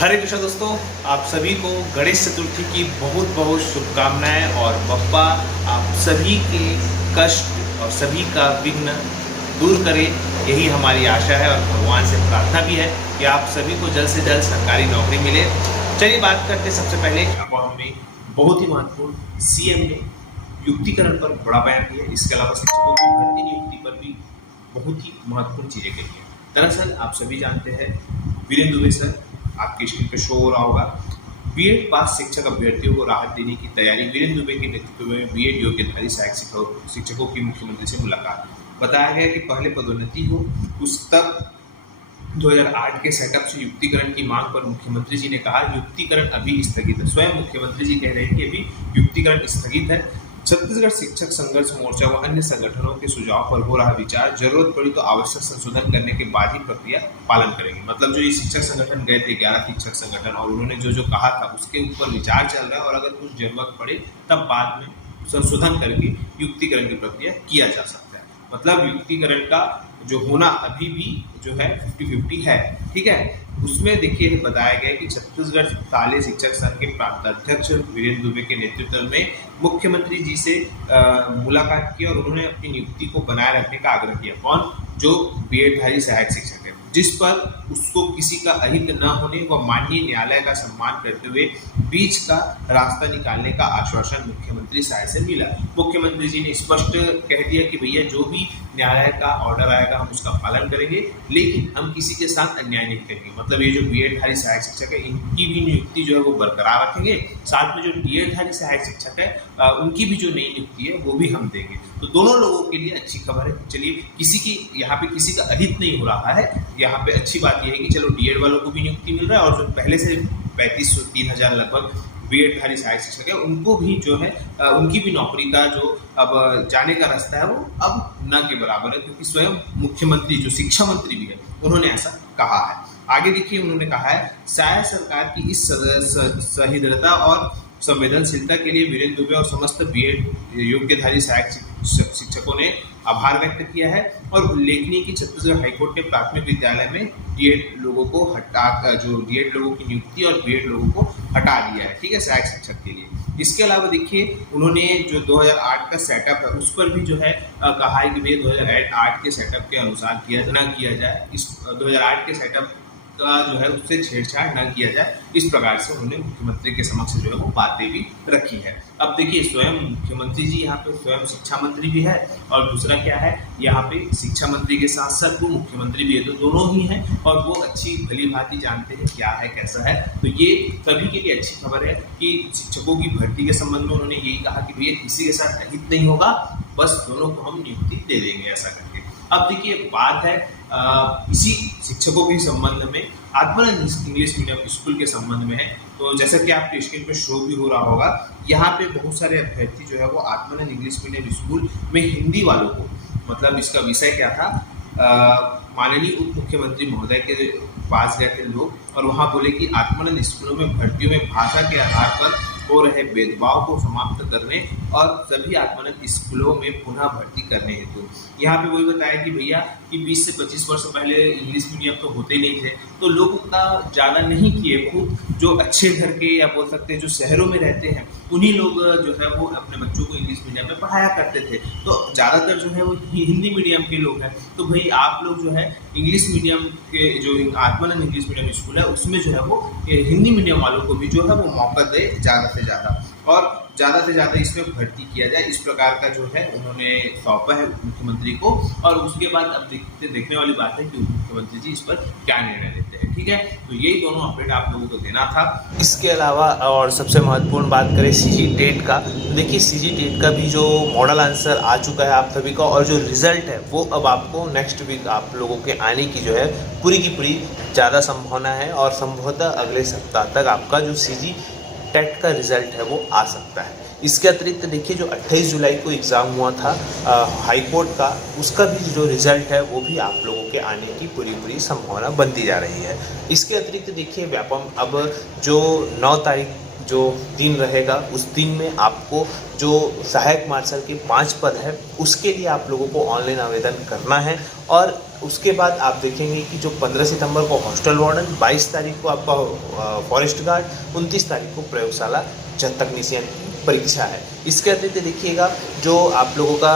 हरे कृष्ण दोस्तों, आप सभी को गणेश चतुर्थी की बहुत बहुत शुभकामनाएं और बप्पा आप सभी के कष्ट और सभी का विघ्न दूर करे, यही हमारी आशा है और भगवान से प्रार्थना भी है कि आप सभी को जल्द से जल्द सरकारी नौकरी मिले। चलिए बात करते हैं सबसे पहले में बहुत ही महत्वपूर्ण सीएम ने युक्तिकरण पर बड़ा बयान दिया। इसके अलावा शिक्षकों की भर्ती नियुक्ति पर भी बहुत ही महत्वपूर्ण चीजें कही हैं। दरअसल आप सभी जानते हैं वीरेंद्र दुबे सर, आपकी स्क्रीन पे शो हो रहा होगा, बीएड पास शिक्षक अभ्यर्थियों को राहत देने की तैयारी। वीरेंद्र दुबे के नेतृत्व में बीएड योग्यधारी सहायक शिक्षकों की मुख्यमंत्री से मुलाकात। बताया गया कि पहले पदोन्नति हो उस तक 2008 के सेटअप से युक्तिकरण की मांग पर मुख्यमंत्री जी ने कहा युक्तिकरण अभी स्थगित है। स्वयं मुख्यमंत्री जी कह रहे हैं कि अभी युक्तिकरण स्थगित है। छत्तीसगढ़ शिक्षक संघर्ष मोर्चा व अन्य संगठनों के सुझाव पर हो रहा विचार, जरूरत पड़ी तो आवश्यक संशोधन करने के बाद ही प्रक्रिया पालन करेंगे। मतलब जो ये शिक्षक संगठन गए थे 11 शिक्षक संगठन, और उन्होंने जो कहा था उसके ऊपर विचार चल रहा है और अगर कुछ जरूरत पड़े तब बाद में संशोधन करके युक्तिकरण की प्रक्रिया किया जा सकता है। मतलब युक्तिकरण का जो होना अभी भी जो है 50-50 है। ठीक है, उसमें देखिए बताया गया कि छत्तीसगढ़ शालेय शिक्षक संघ के प्रांताध्यक्ष वीरेंद्र दुबे के नेतृत्व में मुख्यमंत्री जी से मुलाकात की और उन्होंने अपनी नियुक्ति को बनाए रखने का आग्रह किया। कौन? जो बीएडधारी सहायक शिक्षक है, जिस पर उसको किसी का अहित न होने व माननीय न्यायालय का सम्मान करते हुए बीच का रास्ता निकालने का आश्वासन मुख्यमंत्री सहाय से मिला। मुख्यमंत्री जी ने स्पष्ट कह दिया कि भैया जो भी न्यायालय का ऑर्डर आएगा हम उसका पालन करेंगे, लेकिन हम किसी के साथ अन्याय नहीं करेंगे। मतलब ये जो बीएडधारी सहायक शिक्षक है इनकी भी नियुक्ति जो है वो बरकरार रखेंगे, साथ में जो डीएडधारी सहायक शिक्षक है उनकी भी जो नई नियुक्ति है वो भी हम देंगे। तो दोनों लोगों के लिए अच्छी खबर है। चलिए, किसी की यहाँ पे किसी का अहित नहीं हो रहा है। यहाँ पे अच्छी बात यह है कि चलो डीएड वालों को भी नियुक्ति मिल रहा है और जो पहले से 3500-3000 लगभग बीएडधारी सहायक शिक्षक है उनको भी जो है उनकी भी नौकरी का जो अब जाने का रास्ता है वो अब न के बराबर है, क्योंकि स्वयं मुख्यमंत्री जो शिक्षा मंत्री भी है उन्होंने ऐसा कहा है। आगे देखिए, उन्होंने कहा है शायद सरकार की इस सहृदयता और संवेदनशीलता के लिए वीरेंद्र दुबे और समस्त बीएड योग्यधारी सहायक शिक्षकों ने आभार व्यक्त किया है और उल्लेखनीय कि छत्तीसगढ़ हाईकोर्ट ने प्राथमिक विद्यालय में डीएड लोगों को जो डीएड लोगों की नियुक्ति और बीएड लोगों को हटा दिया है। ठीक है, सहायक शिक्षक के लिए। इसके अलावा देखिए, उन्होंने जो 2008 का सेटअप है उस पर भी जो है कहा है कि भैया 2008 के सेटअप के अनुसार किया जाए। इस 2008 के सेटअप का जो है उससे छेड़छाड़ न किया जाए, इस प्रकार से उन्होंने मुख्यमंत्री के समक्ष जो है वो बातें भी रखी है। अब देखिए, स्वयं मुख्यमंत्री जी यहाँ पे स्वयं शिक्षा मंत्री भी है और दूसरा क्या है, यहाँ पे शिक्षा मंत्री के साथ साथ वो मुख्यमंत्री भी है, तो दोनों ही हैं और वो अच्छी भली भांति जानते हैं क्या है कैसा है। तो ये सभी के लिए अच्छी खबर है कि शिक्षकों की भर्ती के संबंध में उन्होंने यही कहा कि भैया किसी के साथ अहित नहीं होगा, बस दोनों को हम नियुक्ति दे देंगे ऐसा करके। अब देखिए, बात है इसी शिक्षकों के संबंध में आत्मानंद इंग्लिश मीडियम स्कूल के संबंध में है। तो जैसा कि आपके स्क्रीन पे शो भी हो रहा होगा, यहाँ पे बहुत सारे अभ्यर्थी जो है वो आत्मानंद इंग्लिश मीडियम स्कूल में हिंदी वालों को, मतलब इसका विषय क्या था, माननीय उप मुख्यमंत्री महोदय के पास गए थे लोग और वहाँ बोले कि आत्मानंद स्कूलों में भर्तियों में भाषा के आधार पर हो रहे भेदभाव को समाप्त करने और सभी आत्मानंद स्कूलों में पुनः भर्ती करने हेतु। यहाँ पे वही बताया कि भैया कि 20 से 25 वर्ष पहले इंग्लिश मीडियम तो होते नहीं थे, तो लोग उतना ज़्यादा नहीं किए। बहुत जो अच्छे घर के या बोल सकते हैं जो शहरों में रहते हैं उन्हीं लोग जो है वो अपने बच्चों को इंग्लिश मीडियम में पढ़ाया करते थे। तो ज़्यादातर जो है वो हिंदी मीडियम के लोग हैं। तो भाई आप लोग जो है इंग्लिश मीडियम के जो आत्मानंद इंग्लिश मीडियम स्कूल है उसमें जो है वो हिंदी मीडियम वालों को भी जो है वो मौका दे ज़्यादा से ज़्यादा इसमें भर्ती किया जाए। इस प्रकार का जो है उन्होंने सौंपा है मुख्यमंत्री को और उसके बाद अब देखने वाली बात है कि मुख्यमंत्री जी इस पर क्या निर्णय लेते हैं। ठीक है, तो यही दोनों अपडेट आप लोगों को देना था। इसके अलावा और सबसे महत्वपूर्ण बात करें सीजी टेट का, देखिए सीजी टेट का भी जो मॉडल आंसर आ चुका है आप सभी का और जो रिजल्ट है वो अब आपको नेक्स्ट वीक आप लोगों के आने की जो है पूरी की पूरी ज़्यादा संभावना है और संभवतः अगले सप्ताह तक आपका जो सीजी टेट का रिजल्ट है वो आ सकता है। इसके अतिरिक्त देखिए, जो 28 जुलाई को एग्ज़ाम हुआ था हाई कोर्ट का, उसका भी जो रिज़ल्ट है वो भी आप लोगों के आने की पूरी संभावना बनती जा रही है। इसके अतिरिक्त देखिए, व्यापम अब जो 9 तारीख जो दिन रहेगा उस दिन में आपको जो सहायक मार्शल के 5 पद है उसके लिए आप लोगों को ऑनलाइन आवेदन करना है। और उसके बाद आप देखेंगे कि जो 15 सितंबर को हॉस्टल वार्डन, 22 तारीख को आपका फॉरेस्ट गार्ड, 29 तारीख को प्रयोगशाला तकनीशियन की परीक्षा है। इसके अतिरिक्त देखिएगा जो आप लोगों का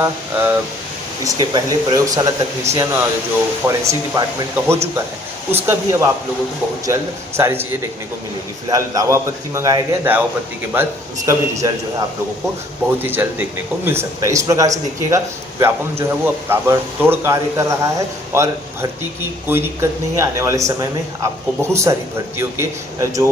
इसके पहले प्रयोगशाला तकनीशियन और जो फॉरेंसिक डिपार्टमेंट का हो चुका है उसका भी अब आप लोगों को बहुत जल्द सारी चीज़ें देखने को मिलेगी। फिलहाल दावा आपत्ति मंगाया गया, दावा आपत्ति के बाद उसका भी रिजल्ट जो है आप लोगों को बहुत ही जल्द देखने को मिल सकता है। इस प्रकार से देखिएगा व्यापम जो है वो अब ताबड़तोड़ कार्य कर रहा है और भर्ती की कोई दिक्कत नहीं है। आने वाले समय में आपको बहुत सारी भर्तियों के जो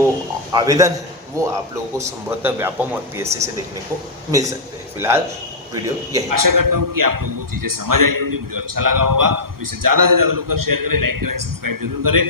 आवेदन है वो आप लोगों को संभवतः व्यापम और पीएससी से देखने को मिल सकते हैं। फिलहाल वीडियो यही। आशा करता हूँ कि आप लोगों को चीज़ें समझ आई होंगी, वीडियो अच्छा लगा होगा। तो इसे ज़्यादा से ज़्यादा लोग शेयर करें, लाइक करें, सब्सक्राइब जरूर करें।